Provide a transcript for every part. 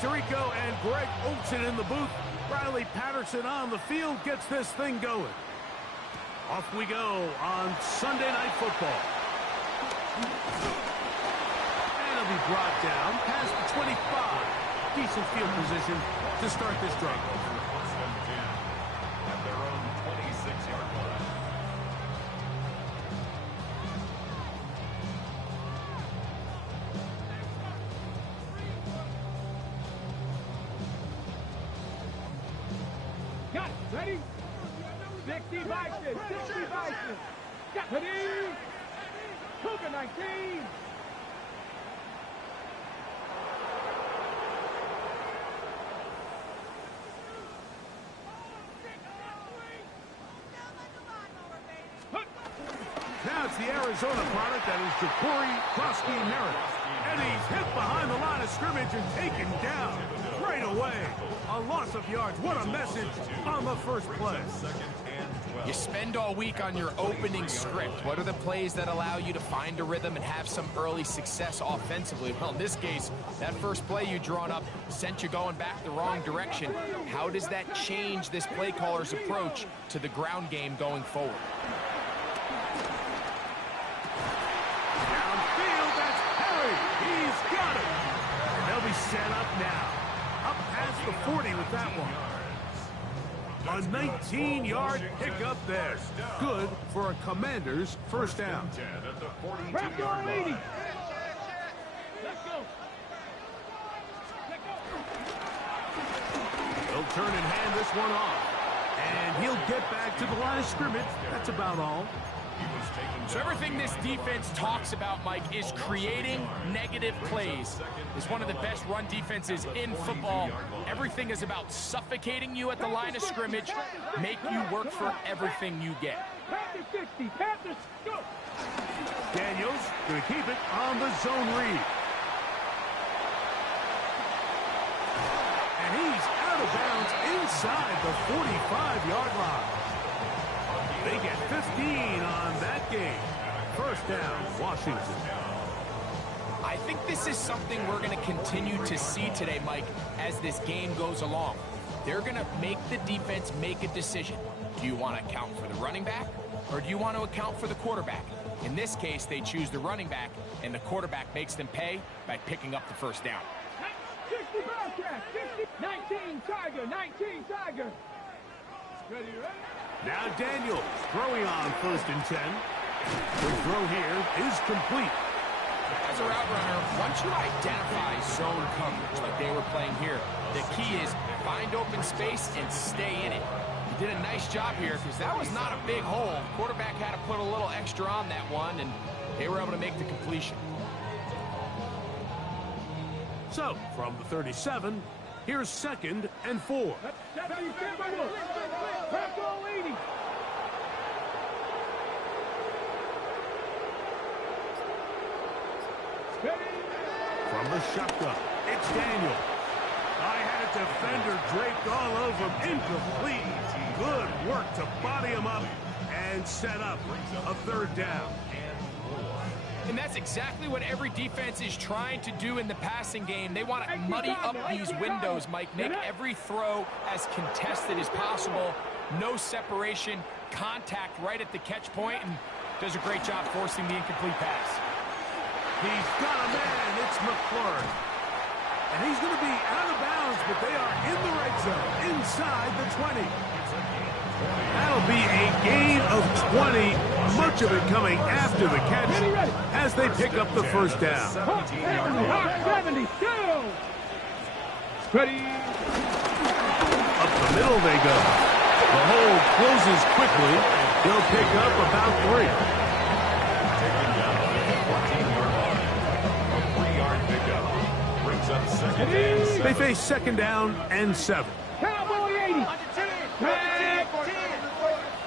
Tirico and Greg Olson in the booth. Riley Patterson on the field gets this thing going. Off we go on Sunday Night Football. And it'll be brought down past the 25. Decent field position to start this drive. At their own 26-yard line. Got it. Ready? 60 Vikings. 60 Vikings. Got it. Cougar 19. Now it's the Arizona product that is Ja'Cory Krosky-Merritt. And he's hit behind the line of scrimmage and taken down right away. A loss of yards. What a message on the first play. You spend all week on your opening script. What are the plays that allow you to find a rhythm and have some early success offensively? Well, in this case, that first play you drawn up sent you going back the wrong direction. How does that change this play caller's approach to the ground game going forward? Downfield, that's Harry. He's got it. And they'll be set up now. Up past the 40 with that one. A 19-yard pickup there. Good for a Commander's first down. Let's go, lady. Let's go. He'll turn and hand this one off. And he'll get back to the line of scrimmage. That's about all. So everything this defense talks about, Mike, is creating negative plays. It's one of the best run defenses in football. Everything is about suffocating you at the line of scrimmage, make you work for everything you get. Panthers 60. Panthers, go. Daniels going to keep it on the zone read. And he's out of bounds inside the 45-yard line. They get 15 on that game. First down, Washington. I think this is something we're going to continue to see today, Mike, as this game goes along. They're going to make the defense make a decision. Do you want to account for the running back, or do you want to account for the quarterback? In this case, they choose the running back, and the quarterback makes them pay by picking up the first down. 60 Bearcat. 60. 19 Tiger. 19 Tiger. Ready, ready? Now Daniels throwing on first and 10. The throw here is complete. As a route runner, once you identify zone coverage like they were playing here, the key is find open space and stay in it. He did a nice job here because that was not a big hole. Quarterback had to put a little extra on that one, and they were able to make the completion. So, from the 37, here's 2nd and 4. From the shotgun, it's Daniel. I had a defender draped all over him. Incomplete. Good work to body him up and set up a third down. And that's exactly what every defense is trying to do in the passing game. They want to muddy up these windows, Mike. Make every throw as contested as possible. No separation, contact right at the catch point, and does a great job forcing the incomplete pass. He's got a man. It's McLaurin. And he's going to be out of bounds, but they are in the red zone, inside the 20. That'll be a gain of 20, much of it coming after the catch as they pick up the first down. 72. Ready. Up the middle they go. The hole closes quickly. They'll pick up about 3. Taking down the 14-yard line. A 3-yard pickup brings up 2nd and 7. They face 2nd down and 7. Cowboy 80.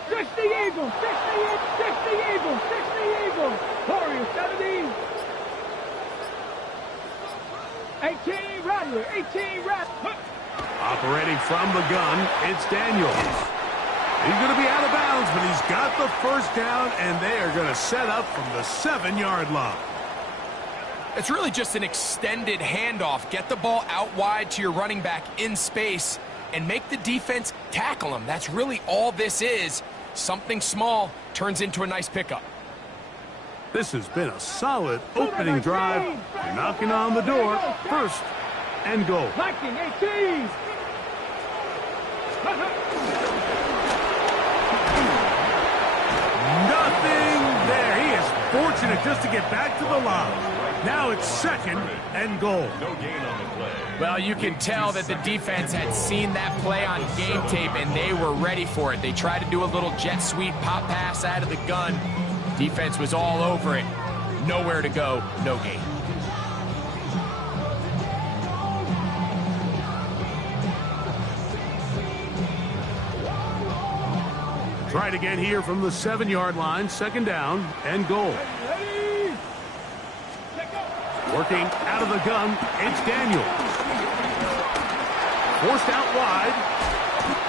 60 Eagles. 60 Eagles. 60 Eagles. Warriors 70. 18 Rattler. 18 Rattler. Operating from the gun, it's Daniels. He's going to be out of bounds, but he's got the first down, and they are going to set up from the 7-yard line. It's really just an extended handoff. Get the ball out wide to your running back in space and make the defense tackle him. That's really all this is. Something small turns into a nice pickup. This has been a solid opening drive. Knocking on the door. First and goal. Blocking 18. Nothing there. He is fortunate just to get back to the line. Now it's second and goal. No gain on the play. Well, you can tell that the defense had seen that play on game tape, and they were ready for it. They tried to do a little jet sweep pop pass out of the gun. Defense was all over it. Nowhere to go, no gain. Tried again here from the 7-yard line. Second down and goal. Working out of the gun, it's Daniel. Forced out wide,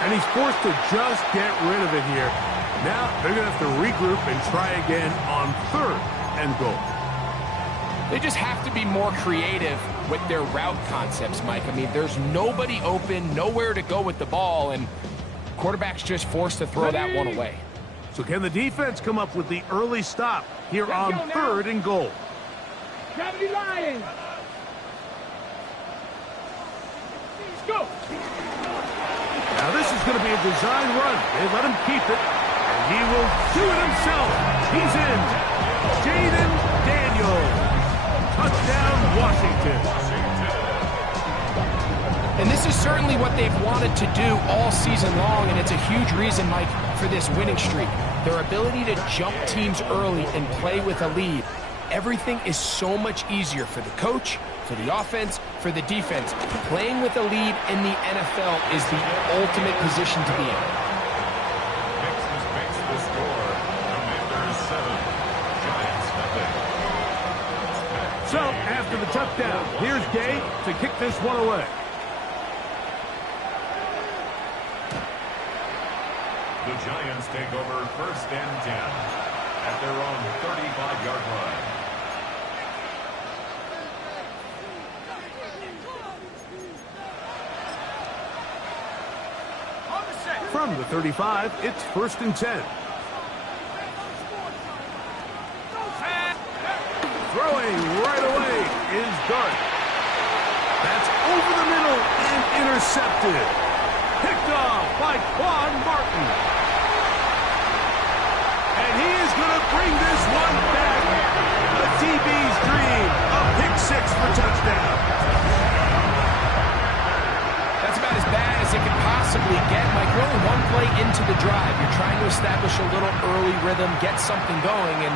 and he's forced to just get rid of it here. Now they're going to have to regroup and try again on third and goal. They just have to be more creative with their route concepts, Mike. I mean, there's nobody open, nowhere to go with the ball, and quarterback's just forced to throw that one away. So can the defense come up with the early stop here on third and goal? 70 Lions. Let's go. Now this is going to be a design run. They let him keep it, and he will do it himself. He's in. Jaden Daniels. Touchdown, Washington. And this is certainly what they've wanted to do all season long, and it's a huge reason, Mike, for this winning streak. Their ability to jump teams early and play with a lead. Everything is so much easier for the coach, for the offense, for the defense. Playing with a lead in the NFL is the ultimate position to be in. Texas makes the score. Commanders 7, Giants nothing. So after the touchdown, here's Gay to kick this one away. The Giants take over first and 10 at their own 35-yard line. From the 35, it's first and 10. Throwing right away is Dart. That's over the middle and intercepted. Picked off by Quan Martin. And he is going to bring this one back. The DB's dream. A pick six for touchdown. That's about as bad as it could possibly get. Like, we're only one play into the drive. You're trying to establish a little early rhythm, get something going, and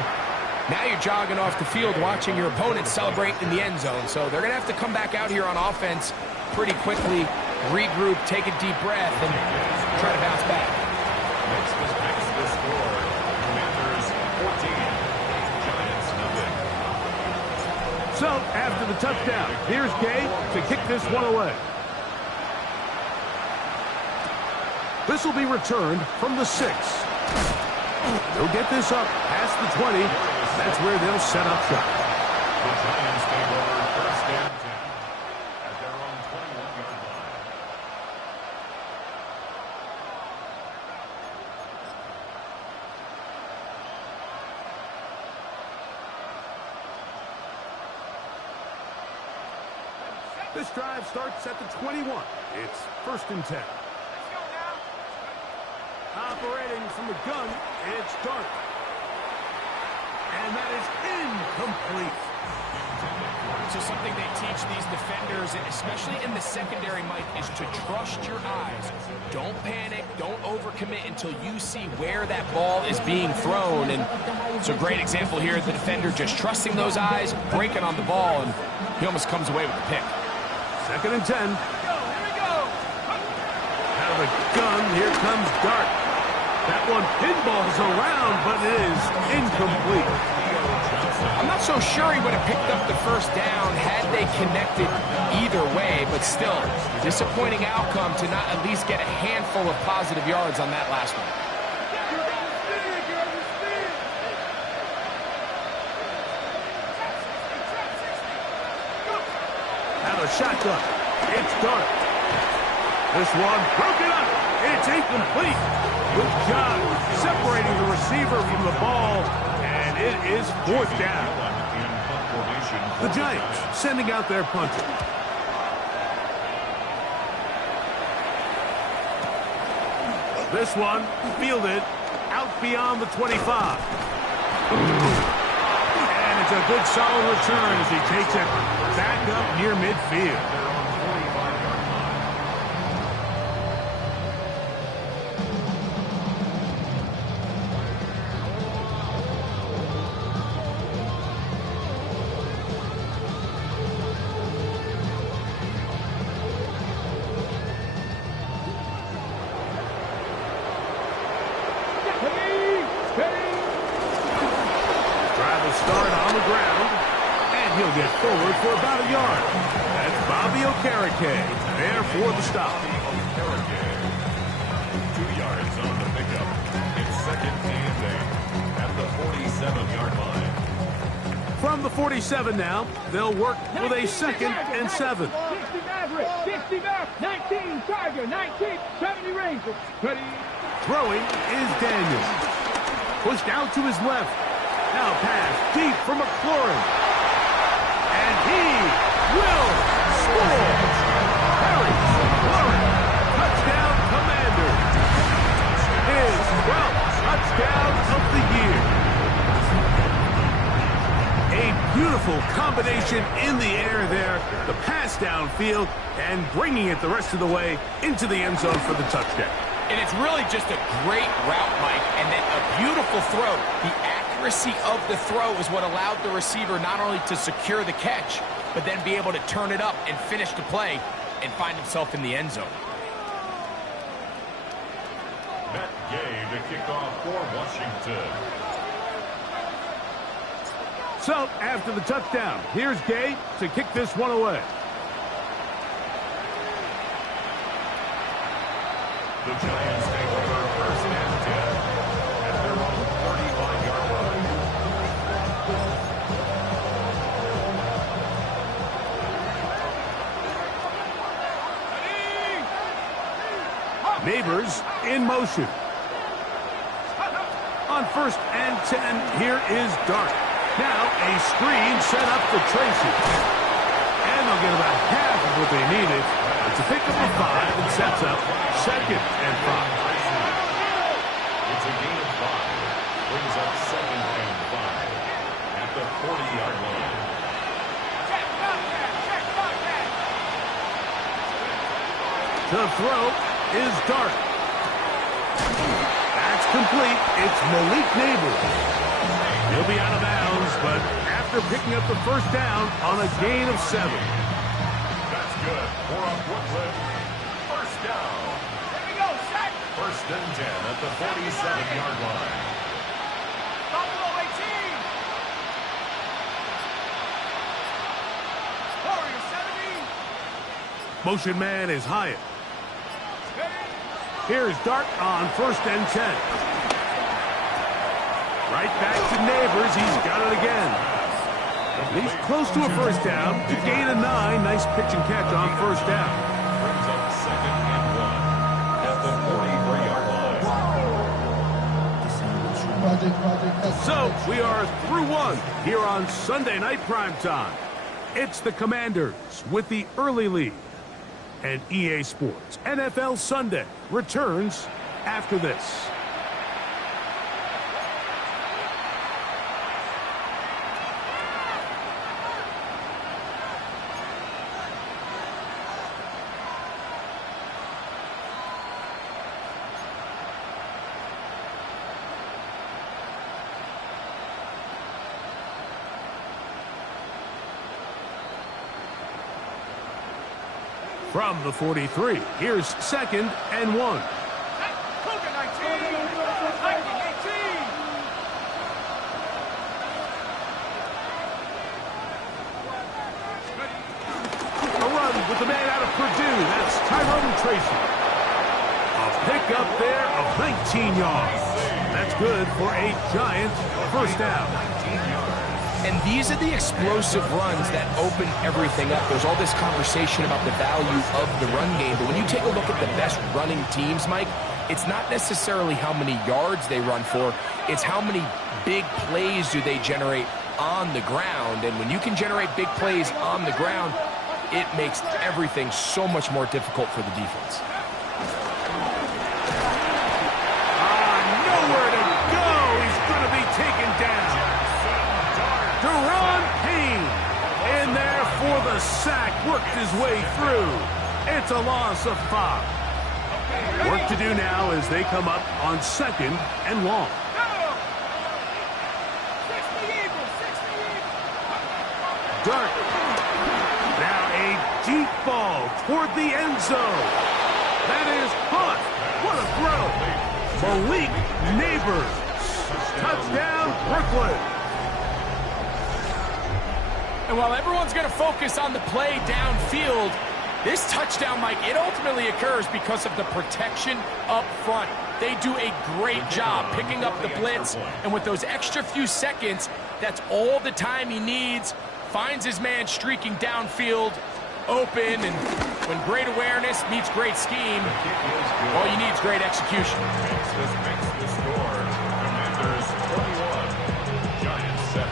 now you're jogging off the field watching your opponent celebrate in the end zone. So they're going to have to come back out here on offense pretty quickly, regroup, take a deep breath, and try to bounce back. Makes the score. Commanders 14, Giants nothing. So after the touchdown, here's Gay to kick this one away. This will be returned from the 6. They'll get this up past the 20. That's where they'll set up shop. The Giants take over first and 10 at their own 21-yard line. This drive starts at the 21. It's first and 10. Operating from the gun, it's Dart. And that is incomplete. So something they teach these defenders, especially in the secondary, Mike, is to trust your eyes. Don't panic, don't overcommit until you see where that ball is being thrown. And it's a great example here, the defender just trusting those eyes, breaking on the ball, and he almost comes away with the pick. Second and 10. Out of the gun, here comes Dart. That one pinballs around, but it is incomplete. I'm not so sure he would have picked up the first down had they connected either way, but still, disappointing outcome to not at least get a handful of positive yards on that last one. a shotgun. It's Dart. This one broken up. It's incomplete. Good job separating the receiver from the ball, and it is fourth down. The Giants sending out their punter. This one fielded out beyond the 25. And it's a good solid return as he takes it back up near midfield. Start on the ground, and he'll get forward for about a yard. That's Bobby Okereke there for the stop. 2 yards on the pickup. It's second and 8 at the 47-yard line. From the 47 now, they'll work with a 2nd and 7. 60 Maverick, 60 Maverick, 19 Tiger, 19, 70 Ranger. Ready? Throwing is Daniels. Pushed out to his left. Now pass deep for McLaurin. And he will score. Harry McLaurin. Touchdown, Commanders. His 12th touchdown of the year. A beautiful combination in the air there. The pass downfield and bringing it the rest of the way into the end zone for the touchdown. And it's really just a great route, Mike, and then a beautiful throw. The accuracy of the throw is what allowed the receiver not only to secure the catch, but then be able to turn it up and finish the play and find himself in the end zone. Matt Gay to kick off for Washington. So, after the touchdown, here's Gay to kick this one away. The Giants take over first and 10 at their own 35-yard line. Neighbors in motion. On first and 10, here is Dart. Now a screen set up for Tracy. And they'll get about half of what they needed. It's a pickup of 5 and sets up 2nd and 5. It's a gain of 5. Brings up 2nd and 5 at the 40-yard line. To throw is Dart. That's complete. It's Malik Neighbors. He'll be out of bounds, but after picking up the first down on a gain of 7. That's good for a Brooklyn first down. Here we go, set. First and 10 at the 47-yard line. Buffalo 18. Warriors 70. Motion man is Hyatt. Here's Dart on first and 10. Right back to Neighbors. He's got it again. He's close to a first down. To gain a 9. Nice pitch and catch on first down. Brings up 2nd and 1 at the 43-yard line. So we are through one here on Sunday Night Primetime. It's the Commanders with the early lead. And EA Sports NFL Sunday returns after this. From the 43, here's 2nd and 1. Cougar 19. 18. A run with the man out of Purdue. That's Tyrone Tracy. A pickup there of 19 yards. That's good for a Giant first down. And these are the explosive runs that open everything up. There's all this conversation about the value of the run game, but when you take a look at the best running teams, Mike, it's not necessarily how many yards they run for, it's how many big plays do they generate on the ground. And when you can generate big plays on the ground, it makes everything so much more difficult for the defense. Nowhere to go. He's going to be taken down. Deron Payne in there for the sack. Worked his way through. It's a loss of 5. Work to do now as they come up on 2nd and long. Dark. Now a deep ball toward the end zone. That is caught. What a throw. Malik Neighbors. Touchdown, Brooklyn. And while everyone's going to focus on the play downfield, this touchdown, Mike, it ultimately occurs because of the protection up front. They do a great job picking up the blitz, and with those extra few seconds, that's all the time he needs. Finds his man streaking downfield, open, and when great awareness meets great scheme, all you need is great execution. Makes the score. Commanders 21, Giants 7.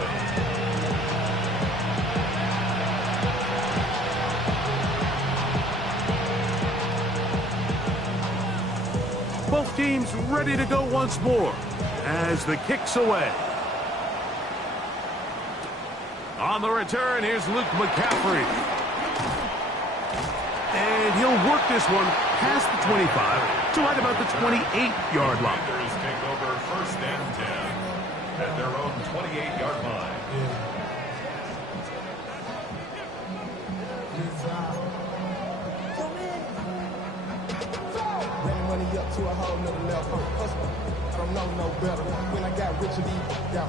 Both teams ready to go once more as the kick's away. On the return, here's Luke McCaffrey. And he'll work this one past the 25 to right about the 28-yard line. Commanders take over 1st and 10 at their own 28-yard line. Money up to a whole nother level. I don't know no better. When I got rich and deep, yeah.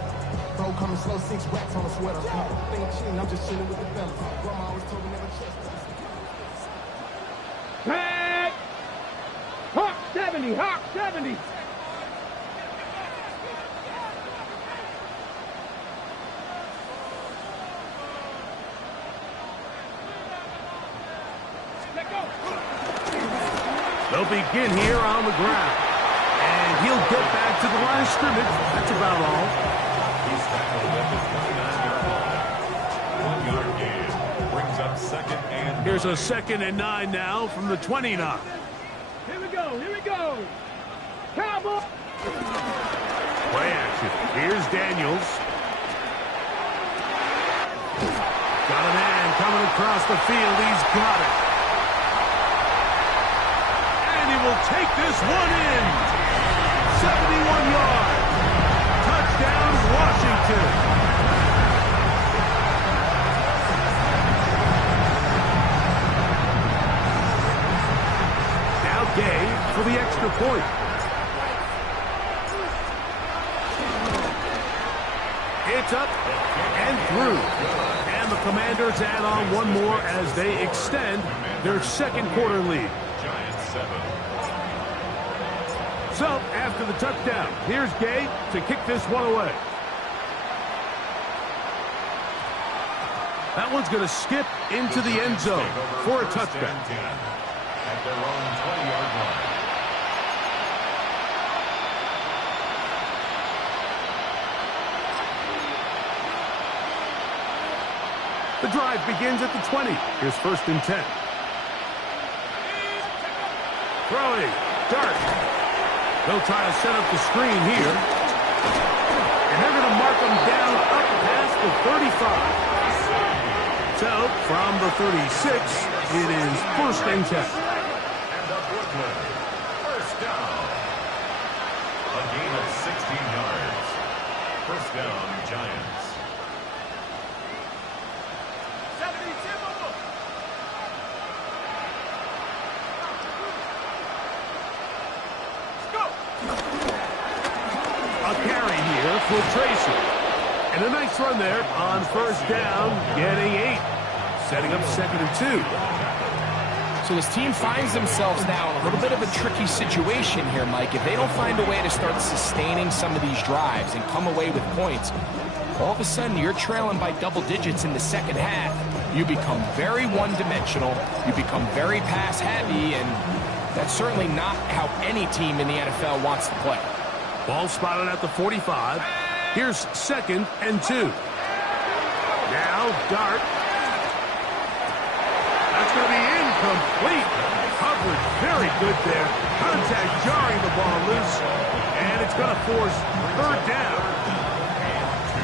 Bro, coming slow, 6 racks on a sweater. Think I'm cheating, I'm just chilling with the fellas. Grandma always told me never trust. Tag! Hawk 70, Hawk 70. Let go. They'll begin here on the ground. And he'll get back to the line of scrimmage. That's about all. He's tackled at the 29-yard line. 1-yard gain. Brings up 2nd and 9. Here's a 2nd and 9 now from the 29. Here we go, here we go. Cowboy. Play action. Here's Daniels. Got a man coming across the field. He's got it. Will take this one in. 71 yards. Touchdown, Washington. Now Gay for the extra point. It's up and through. And the Commanders add on one more as they extend their 2nd quarter lead. Giants 7. So, after the touchdown, here's Gay to kick this one away. That one's going to skip into the end zone for a touchdown. At their own 20-yard line. The drive begins at the 20. Here's 1st and 10. Throwing. Dart. They'll try to set up the screen here. And they're going to mark them down up past the 35. So, from the 36, it is 1st and 10. And the Brooklyn. 1st down. A gain of 16 yards. 1st down, Giants. 72. A carry here for Tracy. And a nice run there on 1st down, getting 8. Setting up 2nd and 2. So this team finds themselves now in a little bit of a tricky situation here, Mike. If they don't find a way to start sustaining some of these drives and come away with points, all of a sudden you're trailing by double digits in the second half. You become very one-dimensional, you become very pass-heavy, and that's certainly not how any team in the NFL wants to play. Ball spotted at the 45. Here's 2nd and 2. Now Dart. That's going to be incomplete. Coverage very good there. Contact jarring the ball loose. And it's going to force 3rd down.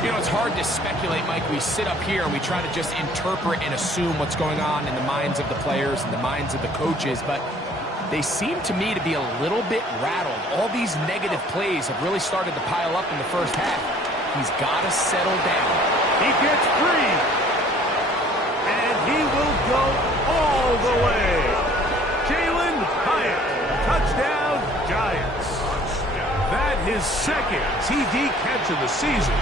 You know, it's hard to speculate, Mike. We sit up here and we try to just interpret and assume what's going on in the minds of the players and the minds of the coaches, but they seem to me to be a little bit rattled. All these negative plays have really started to pile up in the first half. He's got to settle down. He gets free. And he will go all the way. Jalen Hyatt. Touchdown, Giants. That his 2nd TD catch of the season.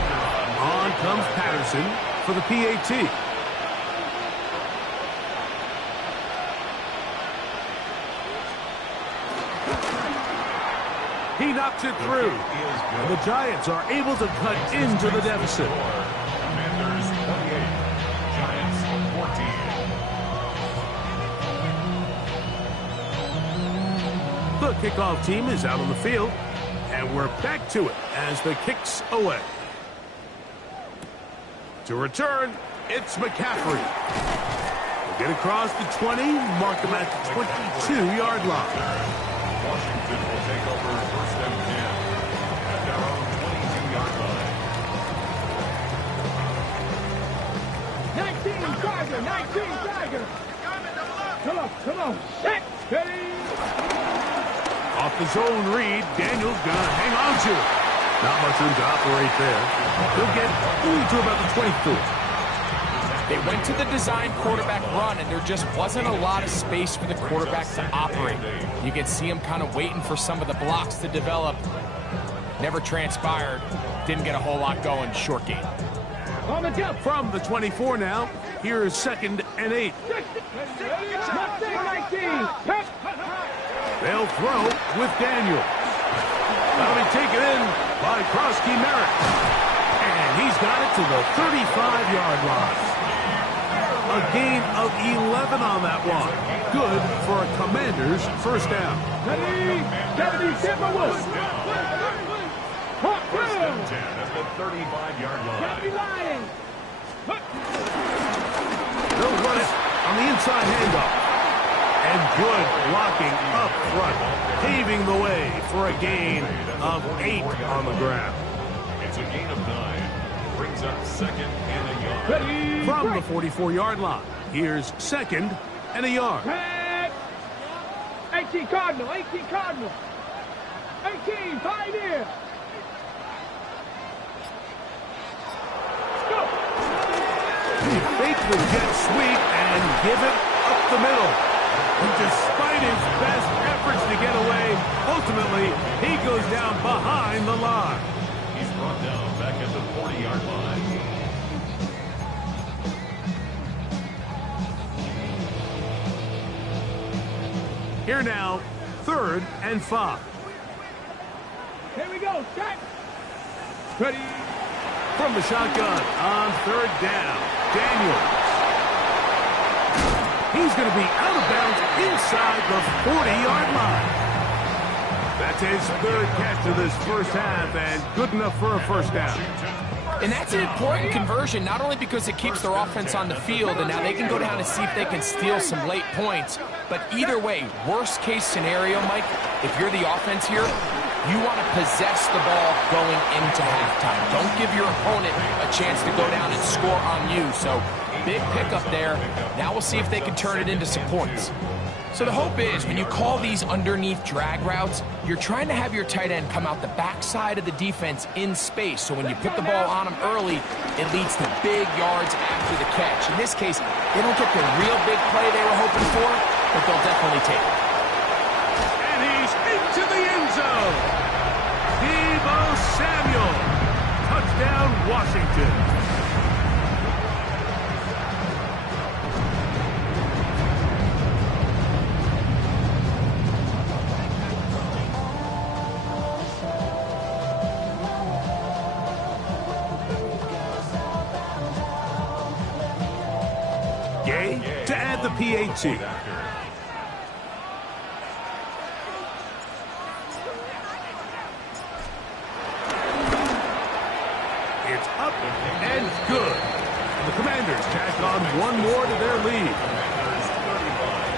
On comes Patterson for the PAT. He knocks it through. And the Giants are able to cut into the deficit. Commanders 28, Giants 14. The kickoff team is out on the field. And we're back to it as the kick's away. To return, it's McCaffrey. We'll get across the 20, mark him at the 22-yard line. Washington will take over 1st and 10 at their own 22-yard line. 19 Tiger, 19 Tiger. Come on, set, ready. Off the zone read, Daniels gonna hang on to it. Not much room to operate there. He'll get only to about the 24. They went to the design quarterback run, and there just wasn't a lot of space for the quarterback to operate. You can see him kind of waiting for some of the blocks to develop. Never transpired. Didn't get a whole lot going. Short game. On the jump. From the 24 now, here is 2nd and 8. 19. They'll throw with Daniel. That'll be taken in by Krosky Merritt. And he's got it to the 35-yard line. A gain of 11 on that one. Good for a Commander's 1st down. 77 Woods. 1st and 10 at the 35-yard line. They'll run it on the inside handoff. And good blocking up front, paving the way for a gain of 8 on the ground. It's a gain of 9. Brings up 2nd and a yard. From the 44-yard line, here's 2nd and a yard. 18 Cardinal, 18 Cardinal. 18, Pioneer. Go. He faked the jet sweep and give it up the middle. And despite his best efforts to get away, ultimately, he goes down behind the line. He's brought down back at the 40-yard line. Here now, 3rd and 5. Here we go, set. Ready. From the shotgun on 3rd down, Daniels. He's going to be out of bounds inside the 40-yard line. That's his 3rd catch of this first half and good enough for a 1st down. And that's an important conversion, not only because it keeps their offense on the field, and now they can go down and see if they can steal some late points, but either way, worst case scenario, Mike, if you're the offense here, you want to possess the ball going into halftime. Don't give your opponent a chance to go down and score on you. So big pickup there. Now we'll see if they can turn it into some points. So the hope is when you call these underneath drag routes, you're trying to have your tight end come out the backside of the defense in space. So when you put the ball on him early, it leads to big yards after the catch. In this case, they don't get the real big play they were hoping for, but they'll definitely take it. And he's into the end zone. Deebo Samuel. Touchdown, Washington. PAT. It's up and good. And the Commanders tack on one more to their lead. Commanders 35,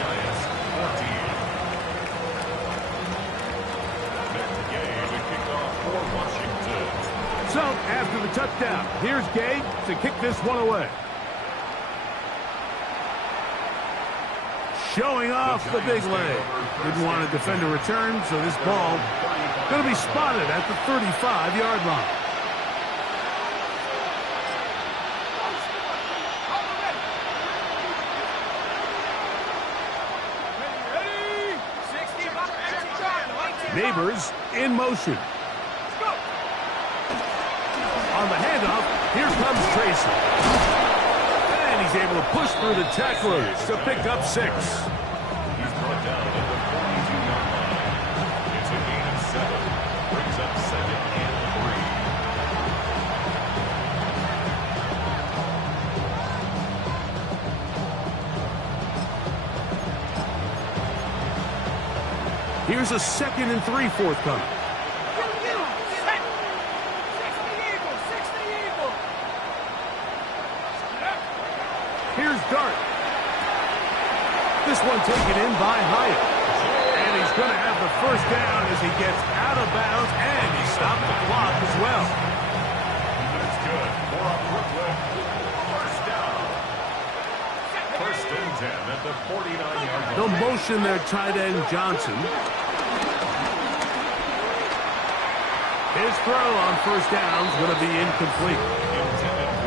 Giants 14. Back to game to kick off for Washington. So, after the touchdown, here's Gay to kick this one away. Showing off the big leg. Didn't want to defend a return, so this ball going to be spotted at the 35-yard line. Neighbors in motion. On the handoff, here comes Tracy. And he's able to push through the tacklers to pick up 6. He's brought down at the 42-yard line. It's a gain of 7. Brings up 2nd and 3. Here's a 2nd and 3 forthcoming. Here's Dart. This one taken in by Hyatt. And he's going to have the first down as he gets out of bounds, and he stopped the clock as well. That's good for a Brooklyn first down. 1st and 10 at the 49-yard line. They'll motion their tight end Johnson. His throw on first down is going to be incomplete.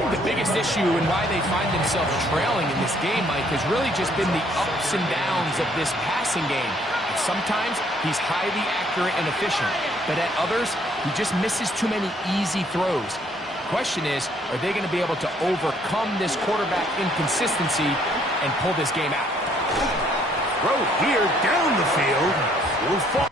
The biggest issue and why they find themselves trailing in this game, Mike, has really just been the ups and downs of this passing game. Sometimes he's highly accurate and efficient, but at others, he just misses too many easy throws. The question is, are they going to be able to overcome this quarterback inconsistency and pull this game out? Throw here down the field will fall.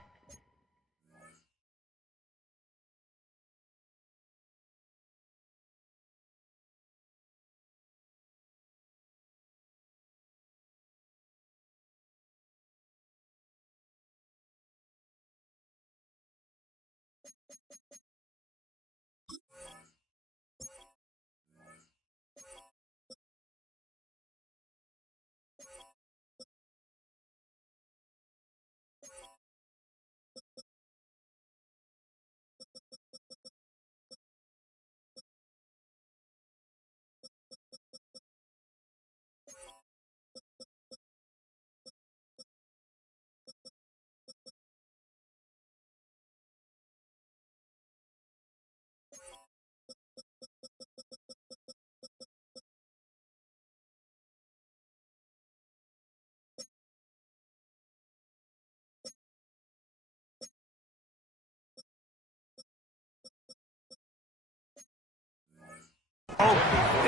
Oh,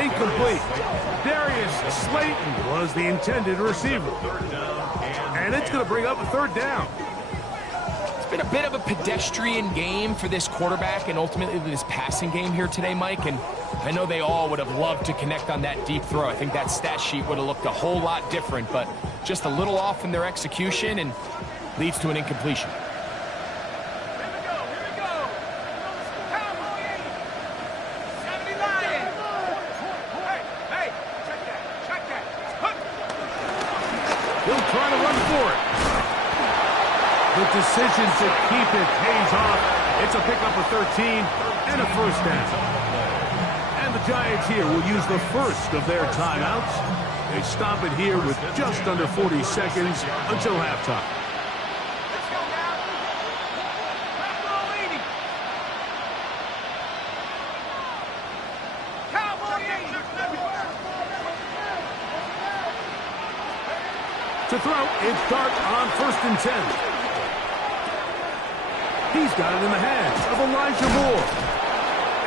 incomplete. Darius Slayton was the intended receiver. And it's going to bring up a 3rd down. It's been a bit of a pedestrian game for this quarterback and ultimately this passing game here today, Mike. And I know they all would have loved to connect on that deep throw. I think that stat sheet would have looked a whole lot different, but just a little off in their execution and leads to an incompletion. He'll try to run for it. The decision to keep it pays off. It's a pickup of 13 and a first down. And the Giants here will use the first of their timeouts. They stop it here with just under 40 seconds until halftime. To throw, it's Dart on 1st and 10. He's got it in the hands of Elijah Moore.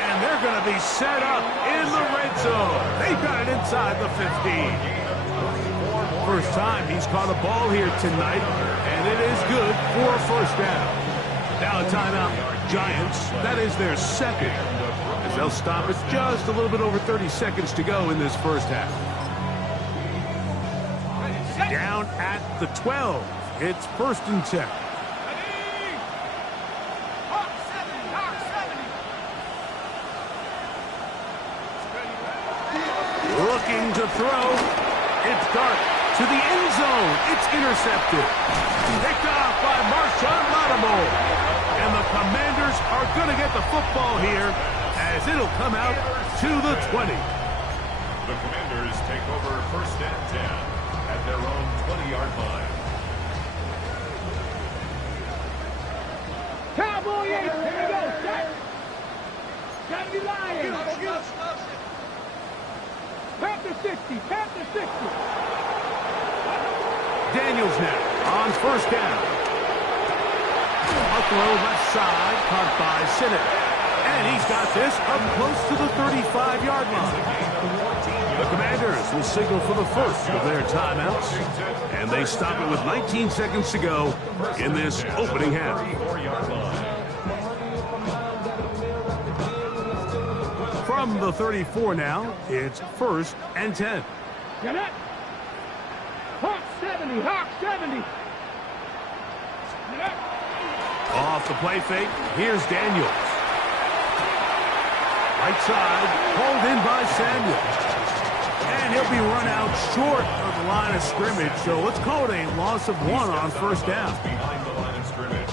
And they're going to be set up in the red zone. They've got it inside the 15. First time he's caught a ball here tonight, and it is good for a first down. Now a timeout. Giants, that is their 2nd, as they'll stop it just a little bit over 30 seconds to go in this first half. Down at the 12. It's 1st and 10. Looking to throw. It's Dart to the end zone. It's intercepted. Picked off by Marshawn Lattimore. And the Commanders are going to get the football here as it'll come out to the 20. The Commanders take over 1st and 10 at their own 20-yard line. Cowboy 8. Here we go. Set. Gotta be lying. Panther 60. Panther 60. Daniels now on 1st down. A throw left side, caught by Sinnott. And he's got this up close to the 35-yard line. The Commanders will signal for the first of their timeouts. And they stop it with 19 seconds to go in this opening half. From the 34 now, it's 1st and 10. Get it. Hawk 70. Hawk 70. Get it. Off the play fake, here's Daniels. Right side, pulled in by Samuels. And he'll be run out short of the line of scrimmage, so let's call it a loss of 1 on 1st down. Behind the line of scrimmage.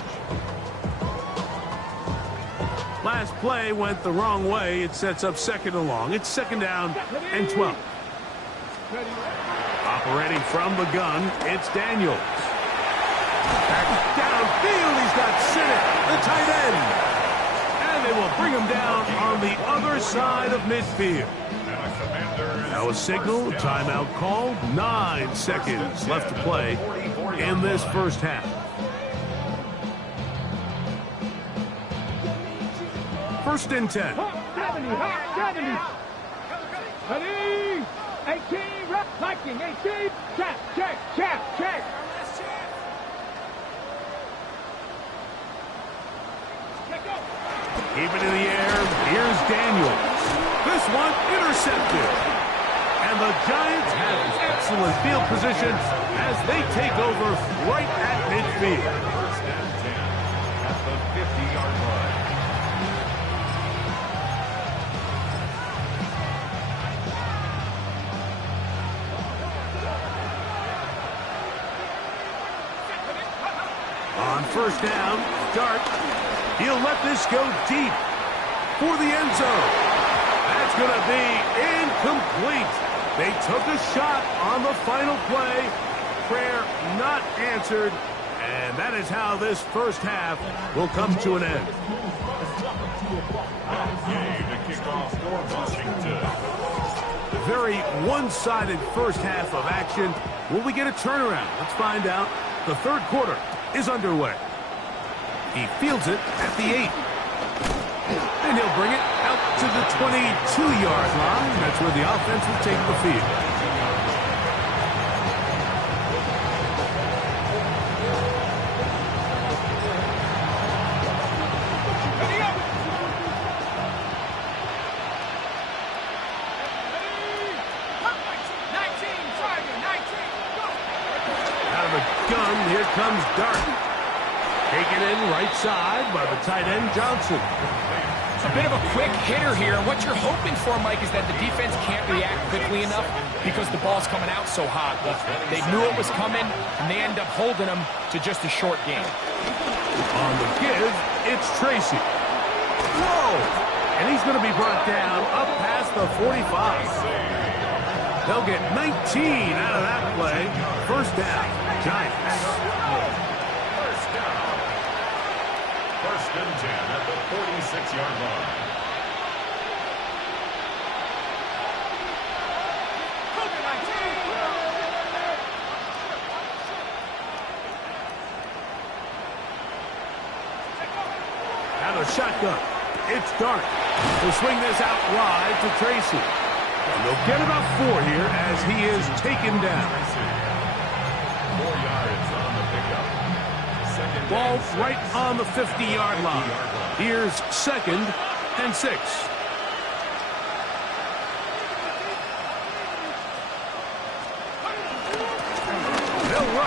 Last play went the wrong way. It sets up 2nd and long. It's 2nd down and 12. Operating from the gun, it's Daniels. Back downfield, he's got Sinnott, the tight end. And they will bring him down on the other side of midfield. Now a signal, timeout called. 9 seconds left to play in this 1st half. 1st and 10. Hawk 70. Hawk 70. Ready. 18. Rep. Viking. 18. Check. Check. Check. Check. Keep it in the air. Here's Daniels. This one intercepted. And the Giants have excellent field position as they take over right at midfield. 1st and 10 at the 50-yard line. On 1st down, Dart. He'll let this go deep for the end zone. That's going to be incomplete. They took a shot on the final play. Prayer not answered. And that is how this 1st half will come to an end. Game to kick off for Washington. Very one-sided 1st half of action. Will we get a turnaround? Let's find out. The 3rd quarter is underway. He fields it at the 8. And he'll bring it out to the 22-yard line. That's where the offense will take the field. Out of the gun, here comes Dart. Taken in right side by the tight end, Johnson. A bit of a quick hitter here. And what you're hoping for, Mike, is that the defense can't react quickly enough because the ball's coming out so hot. But they knew it was coming, and they end up holding them to just a short game. On the give, it's Tracy. Whoa! And he's going to be brought down up past the 45. They'll get 19 out of that play. 1st down, Giants. 1st and 10 at the 46-yard line. Out of shotgun, it's Dart. He'll swing this out wide to Tracy. And they'll get about 4 here as he is taken down. 4 yards on the pickup. Ball right on the 50-yard line. Here's 2nd and 6.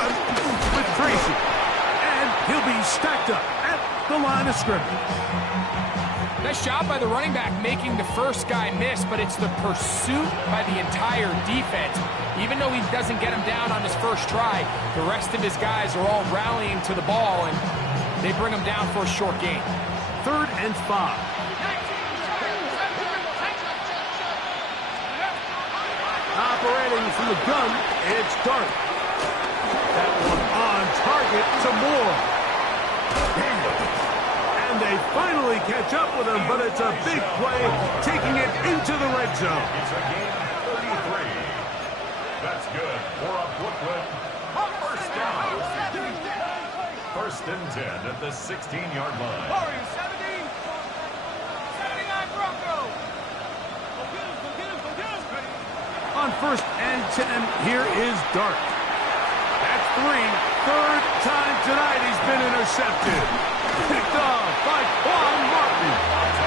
run with Tracy. And he'll be stacked up at the line of scrimmage. Nice job by the running back making the first guy miss, but it's the pursuit by the entire defense. Even though he doesn't get him down on his first try, the rest of his guys are all rallying to the ball, and they bring him down for a short gain. 3rd and 5. Operating from the gun, it's Dart. That one on target to Moore. And they finally catch up with him, but it's a big play, taking it into the red zone. It's a gain of 33. That's good for a Brooklyn first down. 1st and 10 at the 16-yard line. 79 Broncos. On 1st and 10, here is Dart. That's 3. 3rd time tonight he's been intercepted. Picked off by Quan Martin.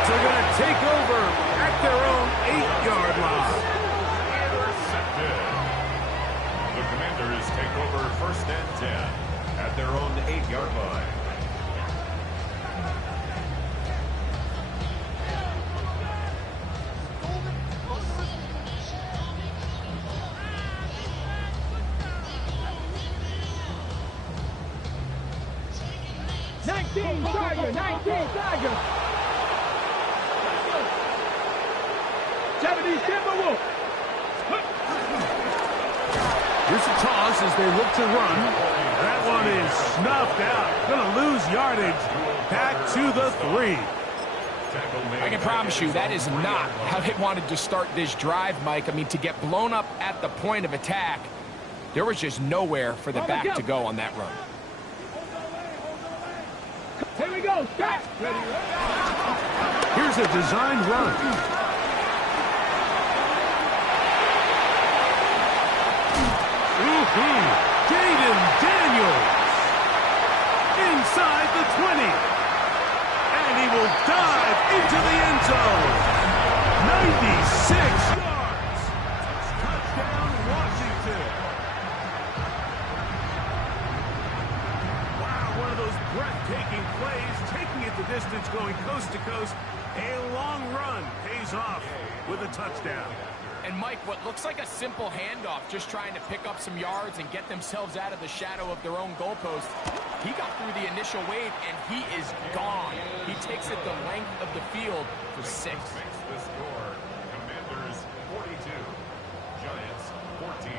So they're going to take over at their own 8-yard line. Intercepted. The Commanders take over 1st and 10 at their own 8-yard line. Tiger, 19 Tiger. 70 Timberwolves. Here's a toss as they look to run. That one is snuffed out. Going to lose yardage. Back to the 3. I can promise you that is not how they wanted to start this drive, Mike. I mean, to get blown up at the point of attack, there was just nowhere for the back to go on that run. Here we go, stop. Here's a designed run. Jaden Daniels inside the 20. And he will dive into the end zone. 96 yards. Touchdown, Washington. Wow, one of those breathtaking plays, taking it the distance, going coast to coast. A long run pays off with a touchdown. And Mike, what looks like a simple handoff, just trying to pick up some yards and get themselves out of the shadow of their own goalpost. He got through the initial wave, and he is gone. He takes it the length of the field for 6. Makes the score. Commanders 42, Giants 14.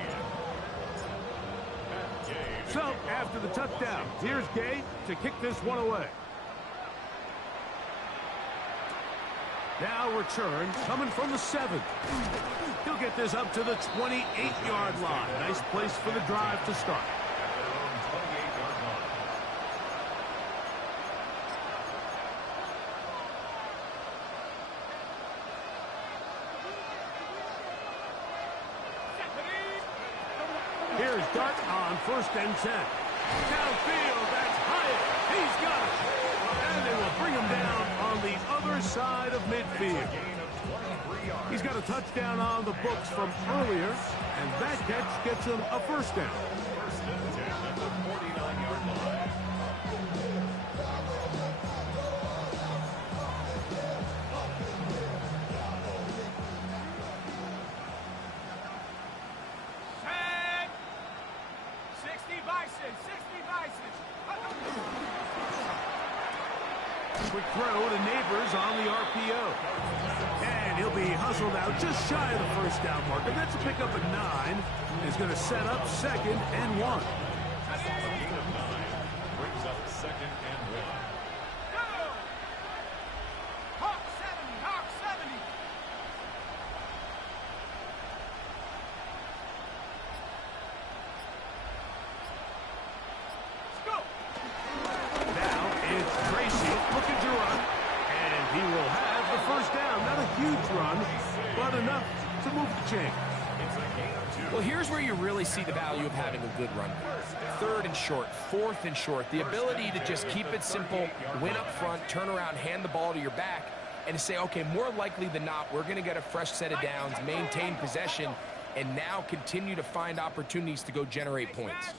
So, after the touchdown, here's Gay to kick this one away. Now return, coming from the 7. He'll get this up to the 28-yard line. Nice place for the drive to start. Here's Dart on 1st and 10. Downfield, that's Hyatt. He's got it. And they will bring him down on the other side of midfield. He's got a touchdown on the books from earlier, and that catch gets him a first down. 1st and 10 at the 49-yard line. Set. 60 Bison, 60 Bison. Quick throw to Neighbors on the RPO. And he'll be hustled out just shy of the first down marker. That's a pickup at 9. He's going to set up 2nd and 1. A gain of 9 brings up 2nd and 1. Hawk 70, Hawk 70. Let's go. Now it's Tracy looking to run. And he will have the first down. Not a huge run, but enough to move the chain. It's a gain of 2. Well, here's where you really see the value of having a good run. 3rd and short, 4th and short. The ability to just keep it simple, win up front, turn around, hand the ball to your back, and to say, okay, more likely than not, we're going to get a fresh set of downs, maintain possession, and now continue to find opportunities to go generate points.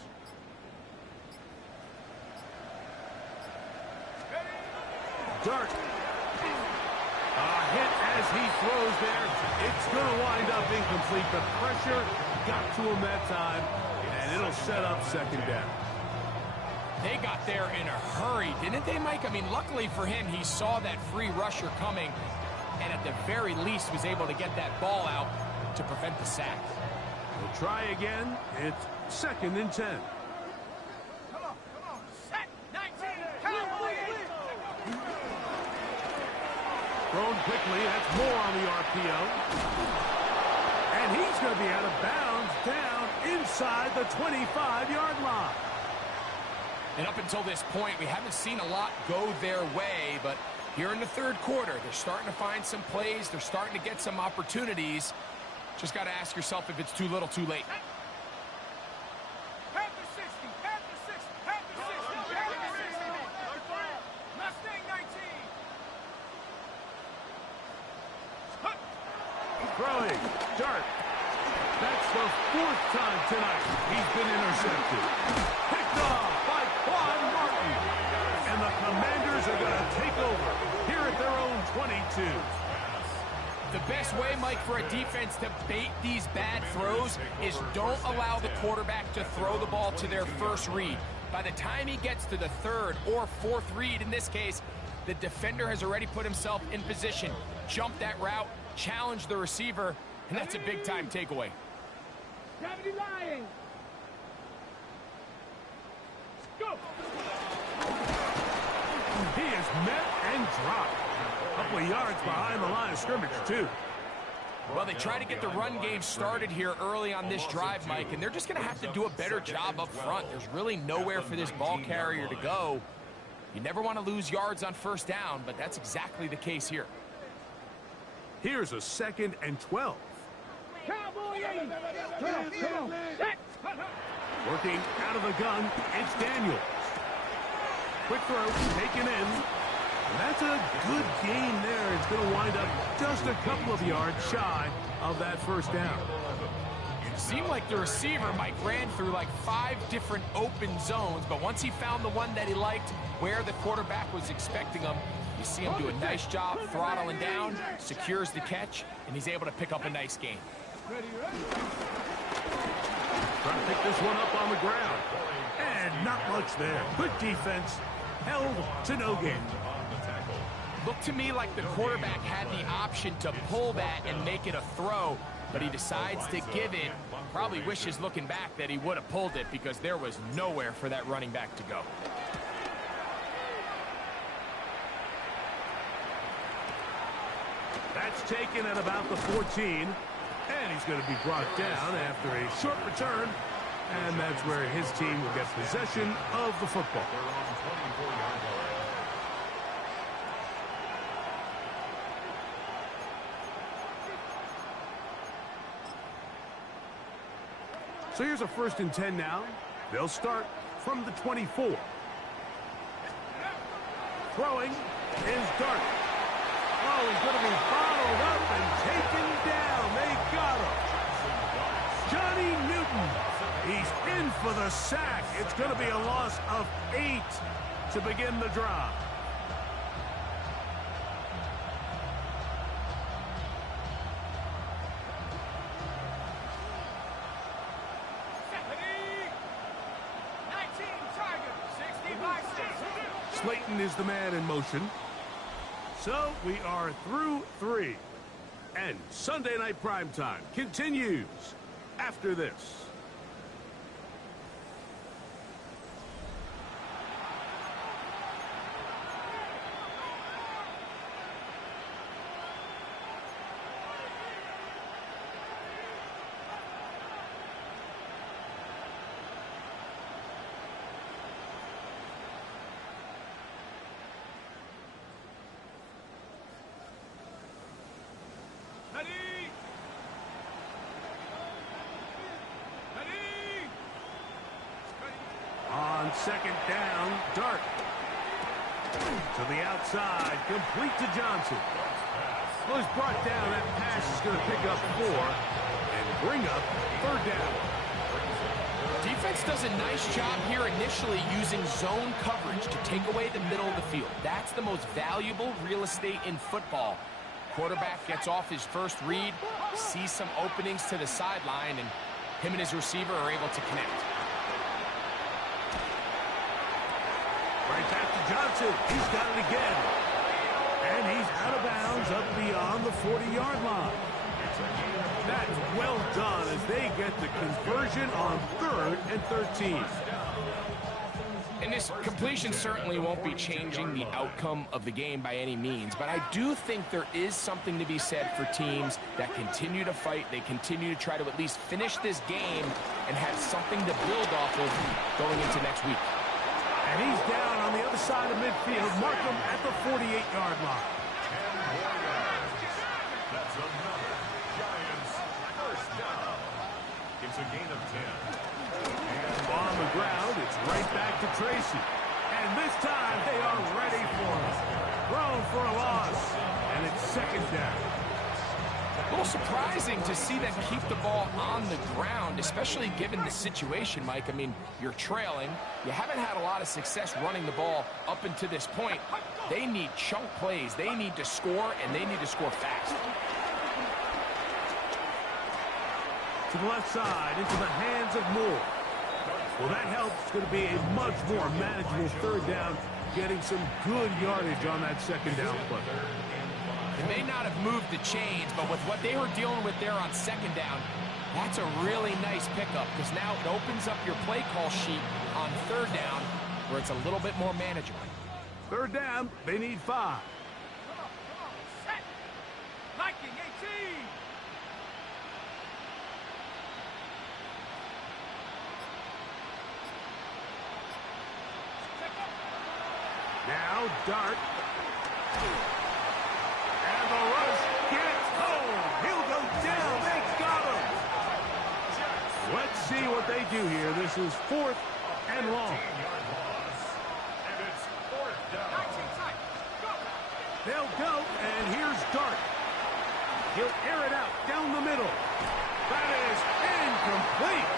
Dart. A hit as he throws there. It's going to wind up incomplete. The pressure got to him that time, and it'll set up second down. They got there in a hurry, didn't they, Mike? I mean, luckily for him, he saw that free rusher coming, and at the very least was able to get that ball out to prevent the sack. We'll try again. It's 2nd and 10. Come on. Set. 19. Cowboys. Thrown quickly. That's more on the RPO. And he's going to be out of bounds down inside the 25-yard line. And up until this point, we haven't seen a lot go their way, but here in the third quarter, they're starting to find some plays. They're starting to get some opportunities. Just got to ask yourself if it's too little, too late. Half the 60. Half the 60. Half the 60. Half the 60. Mustang 19. Throwing. Dart. That's the 4th time tonight he's been intercepted. Picked off by Quan Martin. And the Commanders are going to take over here at their own 22. The best way, Mike, for a defense to bait these bad throws is don't allow the quarterback to throw the ball to their first read. By the time he gets to the 3rd or 4th read, in this case, the defender has already put himself in position, jumped that route, challenged the receiver, and that's a big-time takeaway. Gravity lying. Go. He is met and dropped. A couple of yards behind the line of scrimmage, too. Well, they try to get the run game started here early on this drive, Mike, and they're just going to have to do a better job up front. There's really nowhere for this ball carrier to go. You never want to lose yards on first down, but that's exactly the case here. Here's a 2nd and 12. Cowboy 80. Come on. Set. Working out of the gun, it's Daniels. Quick throw, taken in. And that's a good gain there. It's going to wind up just a couple of yards shy of that first down. It seemed like the receiver, Mike, ran through like 5 different open zones, but once he found the one that he liked, where the quarterback was expecting him, you see him do a nice job throttling down, secures the catch, and he's able to pick up a nice gain. Trying to pick this one up on the ground. And not much there. Good defense. Held to no gain. Looked to me like the quarterback had the option to pull that and make it a throw, but he decides to give it. Probably wishes looking back that he would have pulled it because there was nowhere for that running back to go. That's taken at about the 14. And he's going to be brought down after a short return. And that's where his team will get possession of the football. So here's a 1st and 10 now. They'll start from the 24. Throwing is Dart. Oh, he's going to be bottled up and taken down. They got him. Johnny Newton. He's in for the sack. It's going to be a loss of 8 to begin the drive. Slayton is the man in motion. So we are through 3. And Sunday Night Primetime continues after this. On 2nd down, Dart. To the outside, complete to Johnson. Well, he's brought down. That pass is going to pick up 4 and bring up 3rd down. Defense defense does a nice job here initially using zone coverage to take away the middle of the field. That's the most valuable real estate in football. Quarterback gets off his first read, sees some openings to the sideline, and him and his receiver are able to connect. Right back to Johnson. He's got it again. And he's out of bounds up beyond the 40-yard line. That's well done as they get the conversion on 3rd and 13. And this completion certainly won't be changing the outcome of the game by any means, but I do think there is something to be said for teams that continue to fight. They continue to try to at least finish this game and have something to build off of going into next week. And he's down on the other side of midfield. Mark him at the 48-yard line. That's another Giants first down. It's a gain of 10. On the ground, it's right back to Tracy. And this time, they are ready for him. Thrown for a loss. And it's 2nd down. A little surprising to see them keep the ball on the ground, especially given the situation, Mike. I mean, you're trailing. You haven't had a lot of success running the ball up until this point. They need chunk plays. They need to score, and they need to score fast. To the left side, into the hands of Moore. Well, that helps. It's going to be a much more manageable 3rd down, getting some good yardage on that 2nd down play. They may not have moved the chains, but with what they were dealing with there on 2nd down, that's a really nice pickup because now it opens up your play call sheet on 3rd down where it's a little bit more manageable. 3rd down, they need 5. Set. Liking 18. Now Dart. And the rush gets home. He'll go down. They got him. Let's see what they do here. This is 4th and long. And it's 4th down. 19 tight. Go. They'll go, and here's Dart. He'll air it out down the middle. That is incomplete.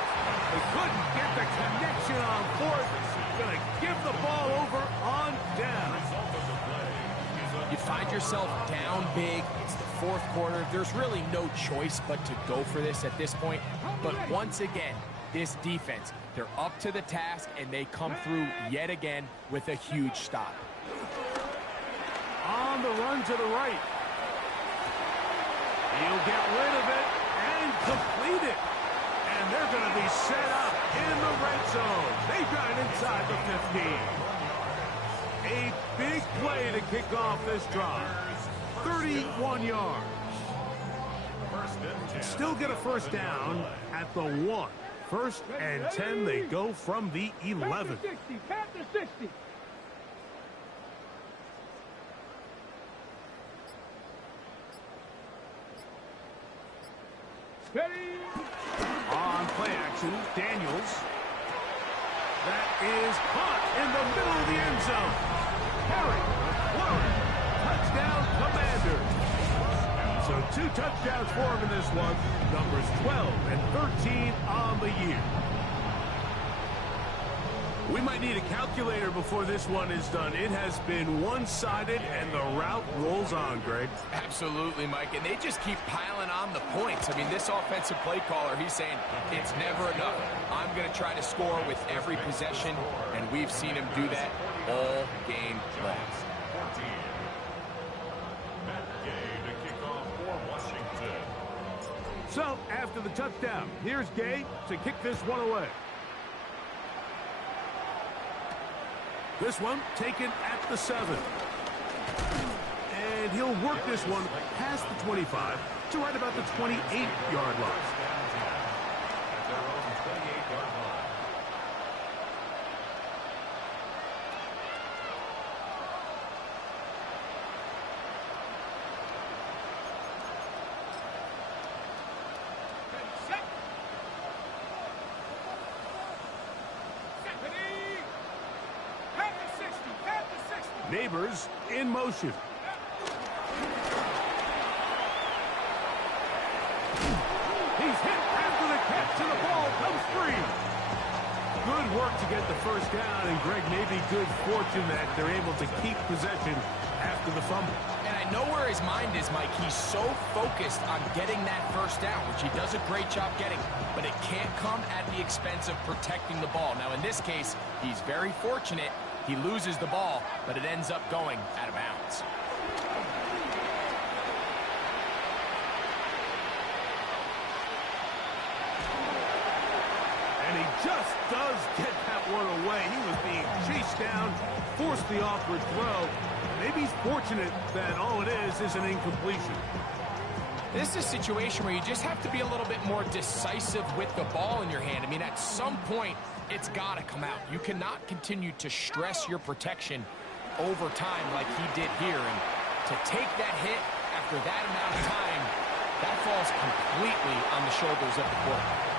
They couldn't get the connection on 4th. Going to give the ball over on down. You find yourself down big. It's the 4th quarter. There's really no choice but to go for this at this point. But once again, this defense, they're up to the task, and they come through yet again with a huge stop. On the run to the right. He'll get rid of it and complete it. And they're going to be set up in the red zone. They've got it inside the 15. A big play to kick off this drive. 31 yards. Still get a 1st down at the 1. 1st and 10, they go from the 11. 60. Panther 60. Ready. On play action, Daniels. That is caught in the middle of the end zone. Harry, Warren, touchdown Commanders. So 2 touchdowns for him in this one. Numbers 12 and 13 on the year. We might need a calculator before this one is done. It has been one-sided, and the route rolls on, Greg. Absolutely, Mike, and they just keep piling on the points. I mean, this offensive play caller, he's saying, it's never enough. I'm going to try to score with every possession, and we've seen him do that all game long. So, after the touchdown, here's Gay to kick this one away. This one taken at the 7. And he'll work this one past the 25 to right about the 28-yard line. Neighbors in motion. He's hit after the catch, and the ball comes free. Good work to get the first down, and Greg, maybe good fortune that they're able to keep possession after the fumble. And I know where his mind is, Mike. He's so focused on getting that first down, which he does a great job getting, but it can't come at the expense of protecting the ball. Now, in this case, he's very fortunate. He loses the ball, but it ends up going out of bounds. And he just does get that one away. He was being chased down, forced the awkward throw. Maybe he's fortunate that all it is an incompletion. This is a situation where you just have to be a little bit more decisive with the ball in your hand. I mean, at some point, it's got to come out. You cannot continue to stress your protection over time like he did here. And to take that hit after that amount of time, that falls completely on the shoulders of the quarterback.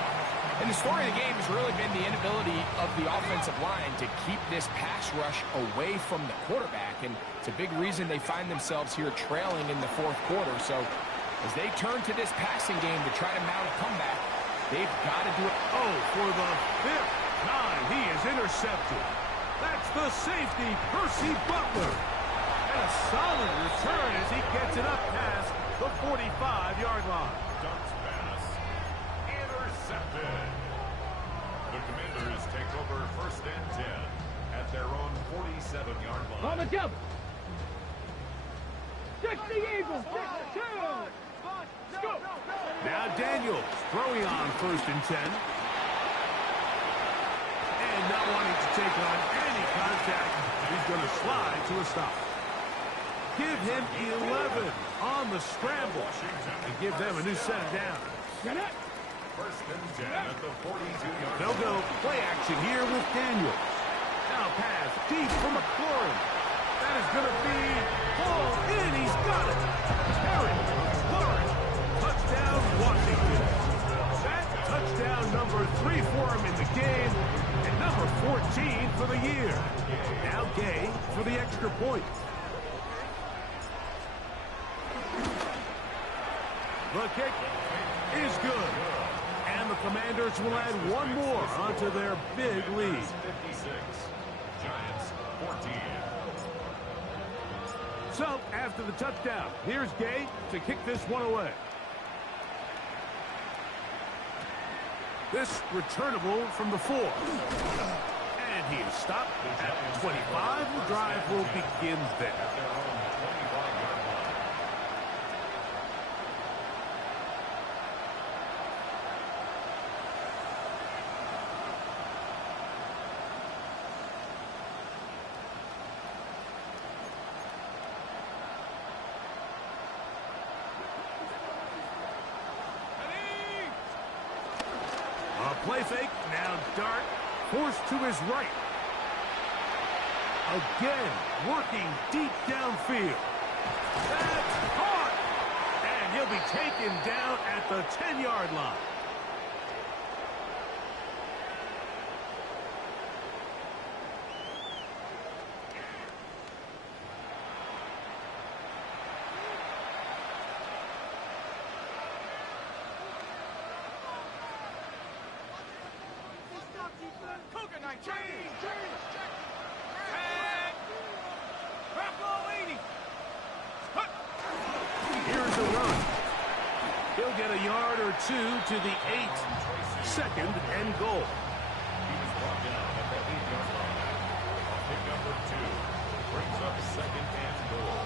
And the story of the game has really been the inability of the offensive line to keep this pass rush away from the quarterback. And it's a big reason they find themselves here trailing in the fourth quarter. So as they turn to this passing game to try to mount a comeback, they've got to do it. Oh, for the fifth time, he is intercepted. That's the safety, Percy Butler. And a solid return as he gets it up past the 45-yard line. Dunks pass. Intercepted. The Commanders take over first and 10 at their own 47-yard line. On the jump. 60 Eagles. 6-2. Let's go. Now Daniels throwing on first and 10. And not wanting to take on any contact, he's going to slide to a stop. Give him 11 on the scramble and give them a new set of downs. First and 10 at the 42-yard line. They'll go play action here with Daniels. Now pass deep for McLaurin. That is going to be pulled in. He's got it. Terry McLaurin. Touchdown, Washington. That touchdown number 3 for him in the game, and number 14 for the year. Now Gay for the extra point. The kick is good. And the Commanders will add one more onto their big lead. 56. Giants 14. So, after the touchdown, here's Gay to kick this one away. This returnable from the 4. And he is stopped at 25. The drive will begin there. Play fake, now Dart, forced to his right. Again, working deep downfield. That's caught! And he'll be taken down at the 10-yard line. Here's a run. He'll get a yard or two to the 8. Second and goal. He was brought down at the 8-yard line. Pick number 2 brings up second and goal.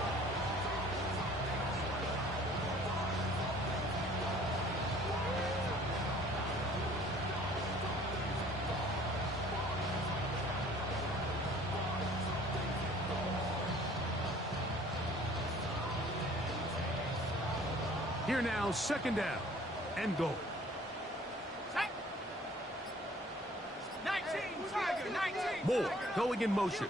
Here now, second down and goal. 19, Tiger, 19. Moore going in motion.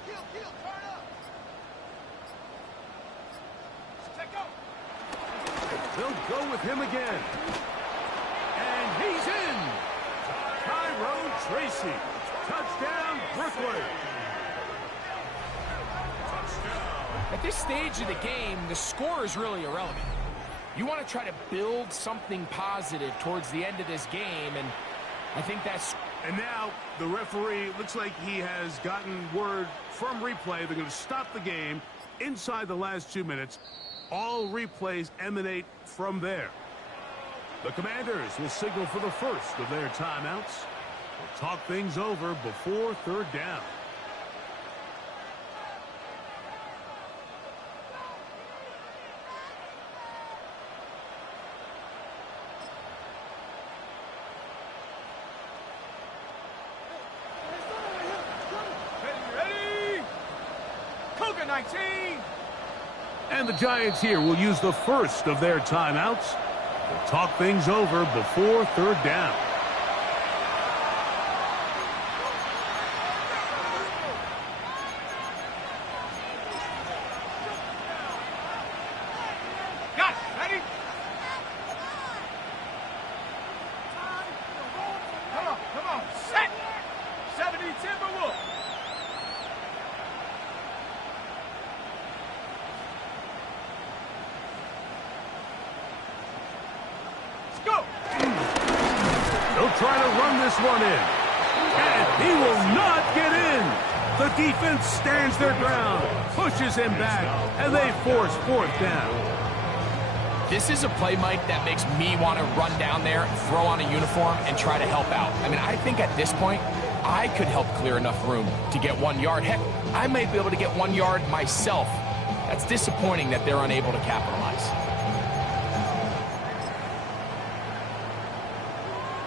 They'll go with him again. And he's in. Tyrone Tracy. Touchdown, Brooklyn. At this stage of the game, the score is really irrelevant. You want to try to build something positive towards the end of this game, and I think that's And now the referee looks like he has gotten word from replay. They're going to stop the game inside the last 2 minutes. All replays emanate from there. The Commanders will signal for the first of their timeouts. We'll talk things over before third down. Ready? Cougar 19. And the Giants here will use the first of their timeouts. We'll talk things over before third down. Got it. Ready? Come on. Set. 70 Timberwolves. Let's go. They'll try to run this one in. And he will not get in. The defense stands their ground, pushes him back, and they force fourth down. This is a play, Mike, that makes me want to run down there, throw on a uniform, and try to help out. I mean, I think at this point, I could help clear enough room to get 1 yard. Heck, I might be able to get 1 yard myself. That's disappointing that they're unable to capitalize.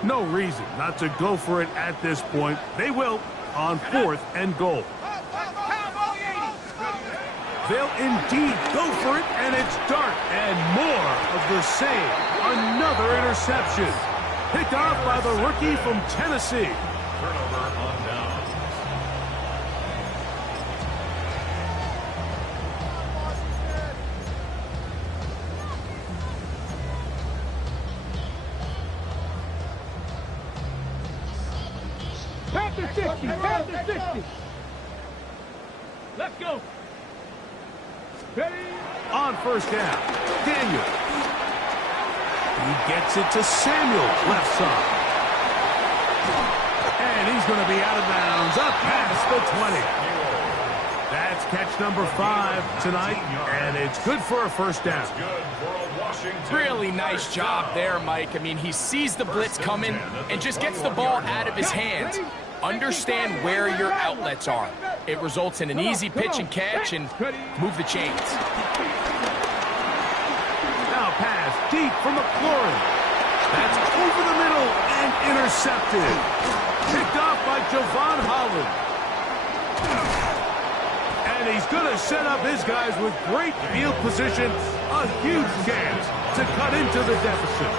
No reason not to go for it at this point. They will on fourth and goal. Cowboy 80. They'll indeed go for it, and it's dark. And more of the same. Another interception. Picked off by the rookie from Tennessee. Turnover on down. Panther 60. Panther 60. Let's go. Ready? On first down, Daniel. He gets it to Samuel, left side. And he's going to be out of bounds, up past the 20. That's catch number 5 tonight, and it's good for a first down. Good for a Washington. Really nice job there, Mike. I mean, he sees the blitz coming and just gets the ball out of his hands. Understand where your outlets are. It results in an easy pitch and catch and move the chains. Now pass deep from McLaurin. That's over the middle and intercepted. Picked off by Javon Holland. And he's going to set up his guys with great field position. A huge chance to cut into the deficit.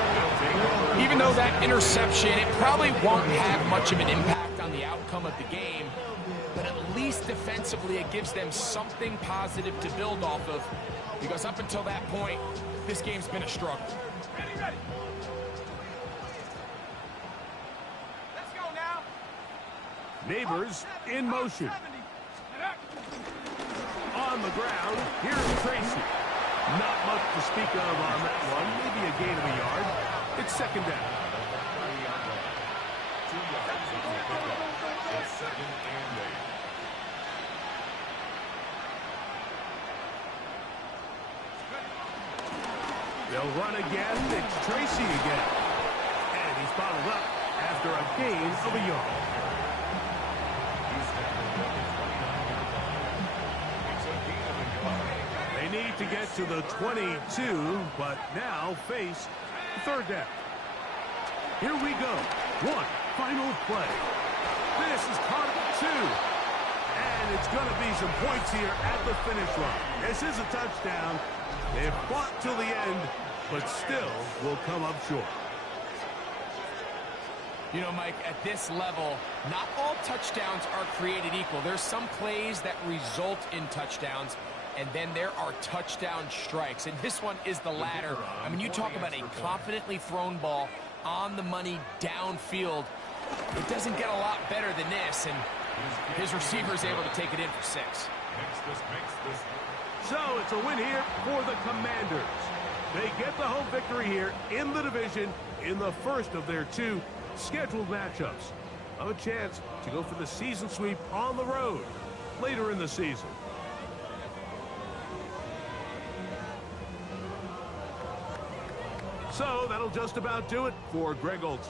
Even though that interception, it probably won't have much of an impact on the outcome of the game, but at least defensively it gives them something positive to build off of, because up until that point, this game's been a struggle. Ready. Let's go now. Neighbors in motion. On the ground, here's Tracy. Not much to speak of on that one. Maybe a gain of a yard. It's second down. 2 yards on the pickup. It's second and 8. They'll run again. It's Tracy again. And he's bottled up after a gain of a yard. They need to get to the 22, but now face third down. Here we go. One final play. This is part of 2. And it's going to be some points here at the finish line. This is a touchdown. They've fought till the end, but still will come up short. You know, Mike, at this level, not all touchdowns are created equal. There's some plays that result in touchdowns, and then there are touchdown strikes. And this one is the latter. I mean, you talk about a confidently thrown ball on the money downfield. It doesn't get a lot better than this, and his receiver is able to take it in for 6. So it's a win here for the Commanders. They get the home victory here in the division in the first of their 2 scheduled matchups. of a chance to go for the season sweep on the road later in the season. So that'll just about do it for Greg Olson.